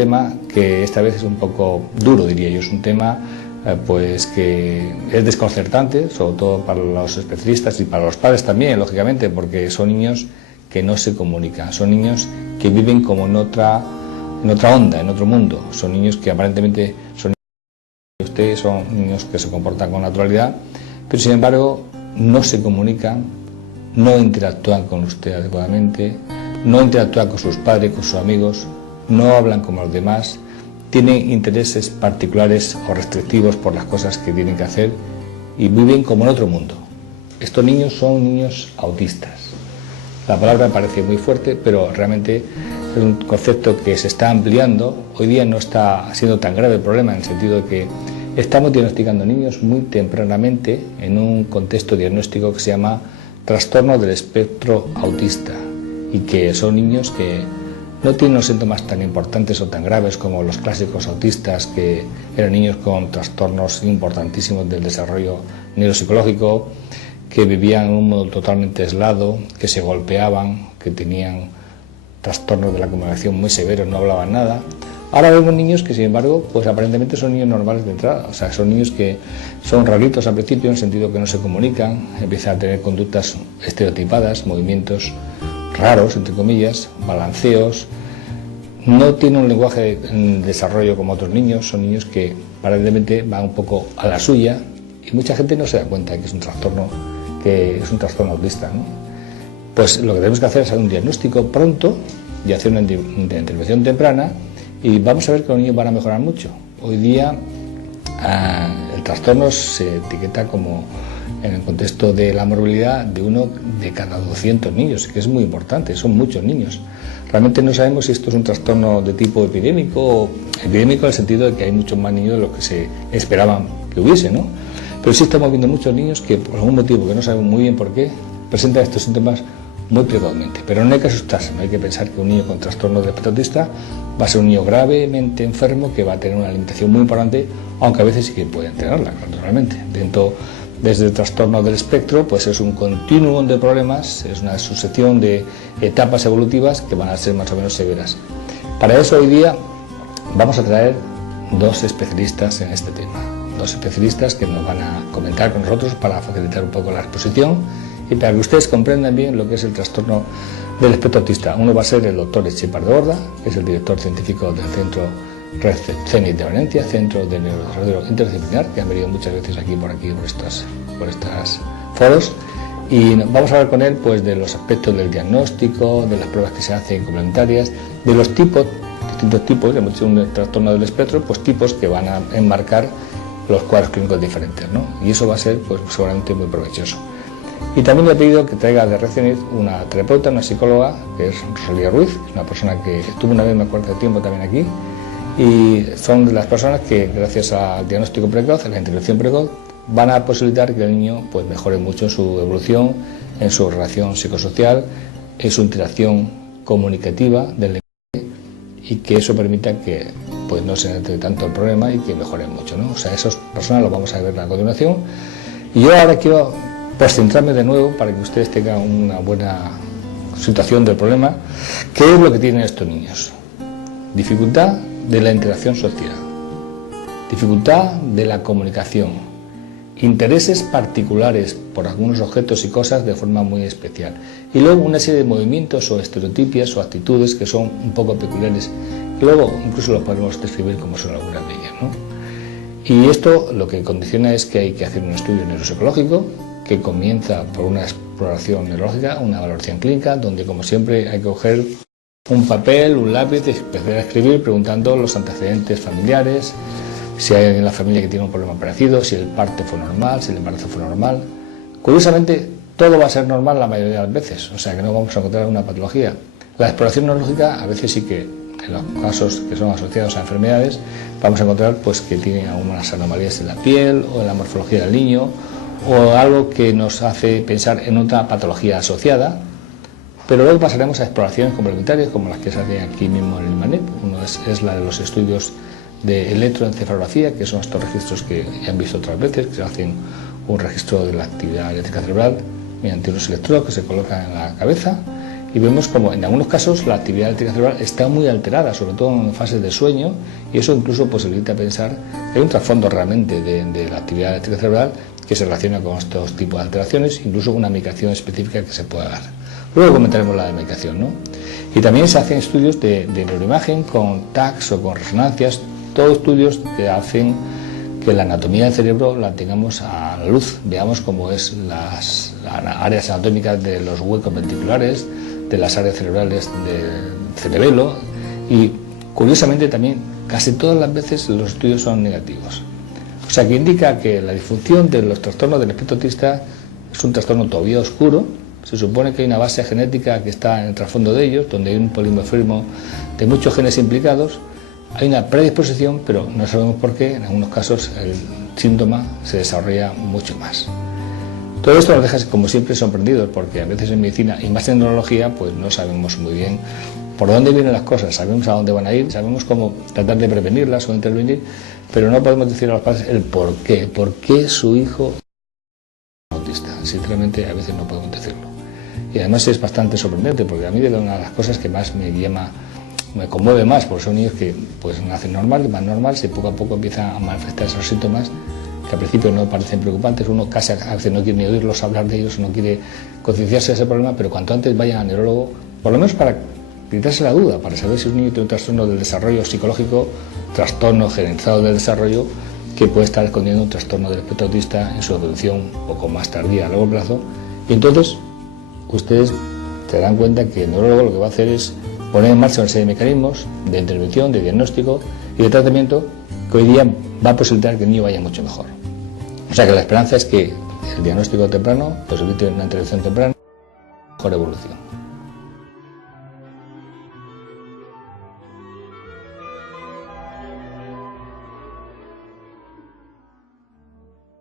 tema que esta vez es un poco duro, diría yo. Es un tema pues que es desconcertante, sobre todo para los especialistas y para los padres también, lógicamente, porque son niños que no se comunican, son niños que viven como en otra onda, en otro mundo. Son niños que aparentemente son niños que se comportan con naturalidad, pero sin embargo no se comunican, no interactúan con usted adecuadamente, no interactúan con sus padres, con sus amigos, no hablan como los demás, tienen intereses particulares o restrictivos por las cosas que tienen que hacer y viven como en otro mundo. Estos niños son niños autistas. La palabra parece muy fuerte, pero realmente es un concepto que se está ampliando. Hoy día no está siendo tan grave el problema, en el sentido de que estamos diagnosticando niños muy tempranamente en un contexto diagnóstico que se llama trastorno del espectro autista, y que son niños que no tienen los síntomas tan importantes o tan graves como los clásicos autistas, que eran niños con trastornos importantísimos del desarrollo neuropsicológico, que vivían en un modo totalmente aislado, que se golpeaban, que tenían trastornos de la comunicación muy severos, no hablaban nada. Ahora vemos niños que, sin embargo, pues aparentemente son niños normales de entrada. O sea, son niños que son raritos al principio, en el sentido que no se comunican, empiezan a tener conductas estereotipadas, movimientos raros, entre comillas, balanceos. No tienen un lenguaje en desarrollo como otros niños, son niños que aparentemente van un poco a la suya, y mucha gente no se da cuenta de que es un trastorno autista, ¿no? Pues lo que tenemos que hacer es hacer un diagnóstico pronto y hacer una intervención temprana, y vamos a ver que los niños van a mejorar mucho. Hoy día el trastorno se etiqueta como, en el contexto de la morbilidad, de 1 de cada 200 niños, que es muy importante, son muchos niños. Realmente no sabemos si esto es un trastorno de tipo epidémico en el sentido de que hay muchos más niños de los que se esperaban que hubiese, ¿no? Pero sí estamos viendo muchos niños que, por algún motivo que no sabemos muy bien por qué, presentan estos síntomas muy precozmente. Pero no hay que asustarse, no hay que pensar que un niño con trastorno de espectro autista va a ser un niño gravemente enfermo que va a tener una limitación muy importante, aunque a veces sí que pueden tenerla, naturalmente. Desde el trastorno del espectro, pues es un continuum de problemas, es una sucesión de etapas evolutivas que van a ser más o menos severas. Para eso hoy día vamos a traer 2 especialistas en este tema, 2 especialistas que nos van a comentar con nosotros para facilitar un poco la exposición y para que ustedes comprendan bien lo que es el trastorno del espectro autista. Uno va a ser el doctor Etxepare de Borda, que es el director científico del Centro Red CENIT de Valencia, Centro de Neurodesarrollo Interdisciplinar, que han venido muchas veces por estos foros, y vamos a hablar con él pues de los aspectos del diagnóstico, de las pruebas que se hacen complementarias, de los distintos tipos, de un trastorno del espectro, pues tipos que van a enmarcar los cuadros clínicos diferentes, ¿no? Y eso va a ser pues seguramente muy provechoso. Y también le he pedido que traiga de Red CENIT una terapeuta, una psicóloga, que es Rosalía Ruiz, una persona que estuvo una vez, me acuerdo, de tiempo también aquí, y son de las personas que, gracias al diagnóstico precoz, a la intervención precoz, van a posibilitar que el niño pues mejore mucho en su evolución, en su relación psicosocial, en su interacción comunicativa del lenguaje, y que eso permita que pues no se entre tanto el problema y que mejore mucho, ¿no? O sea, esas personas lo vamos a ver a continuación. Y yo ahora quiero pues centrarme de nuevo para que ustedes tengan una buena situación del problema. ¿Qué es lo que tienen estos niños? Dificultad de la interacción social, dificultad de la comunicación, intereses particulares por algunos objetos y cosas de forma muy especial, y luego una serie de movimientos o estereotipias o actitudes que son un poco peculiares, y luego incluso los podemos describir como son algunas de ellas, ¿no? Y esto lo que condiciona es que hay que hacer un estudio neuropsicológico que comienza por una exploración neurológica, una valoración clínica, donde como siempre hay que coger un papel, un lápiz y empezar a escribir preguntando los antecedentes familiares, si hay alguien en la familia que tiene un problema parecido, si el parto fue normal, si el embarazo fue normal. Curiosamente, todo va a ser normal la mayoría de las veces, o sea que no vamos a encontrar una patología. La exploración neurológica a veces sí que, en los casos que son asociados a enfermedades, vamos a encontrar pues que tiene algunas anomalías en la piel o en la morfología del niño, o algo que nos hace pensar en otra patología asociada. Pero luego pasaremos a exploraciones complementarias como las que se hacen aquí mismo en el IMANEP. Uno es la de los estudios de electroencefalografía, que son estos registros que ya han visto otras veces, que se hacen un registro de la actividad eléctrica cerebral mediante unos electrodos que se colocan en la cabeza, y vemos como en algunos casos la actividad eléctrica cerebral está muy alterada, sobre todo en fases de sueño, y eso incluso posibilita pensar que hay un trasfondo realmente de la actividad eléctrica cerebral que se relaciona con estos tipos de alteraciones, incluso una medicación específica que se pueda dar. Luego comentaremos la medicación, ¿no? Y también se hacen estudios de neuroimagen con TACs o con resonancias, todos estudios que hacen que la anatomía del cerebro la tengamos a la luz, veamos cómo es las áreas anatómicas de los huecos ventriculares, de las áreas cerebrales del cerebelo, y curiosamente también casi todas las veces los estudios son negativos. O sea, que indica que la disfunción de los trastornos del espectro autista es un trastorno todavía oscuro. Se supone que hay una base genética que está en el trasfondo de ellos, donde hay un polimorfismo de muchos genes implicados. Hay una predisposición, pero no sabemos por qué. En algunos casos el síntoma se desarrolla mucho más. Todo esto nos deja, como siempre, sorprendidos, porque a veces en medicina y más en neurología pues no sabemos muy bien por dónde vienen las cosas, sabemos a dónde van a ir, sabemos cómo tratar de prevenirlas o intervenir, pero no podemos decir a los padres el por qué su hijo es autista. Sinceramente, a veces no podemos decirlo. Y además es bastante sorprendente, porque a mí es una de las cosas que más me conmueve más, porque son niños que pues nacen normal, van normal, y poco a poco empiezan a manifestar esos síntomas que al principio no parecen preocupantes. Uno casi a veces no quiere ni oírlos hablar de ellos, no quiere concienciarse de ese problema, pero cuanto antes vayan al neurólogo, por lo menos para quitarse la duda, para saber si un niño tiene un trastorno del desarrollo psicológico, trastorno generalizado del desarrollo, que puede estar escondiendo un trastorno del espectro autista en su evolución un poco más tardía a largo plazo. Y entonces ustedes se dan cuenta que el neurólogo lo que va a hacer es poner en marcha una serie de mecanismos de intervención, de diagnóstico y de tratamiento que hoy día va a posibilitar que el niño vaya mucho mejor. O sea que la esperanza es que el diagnóstico temprano posibilite una intervención temprana y mejor evolución.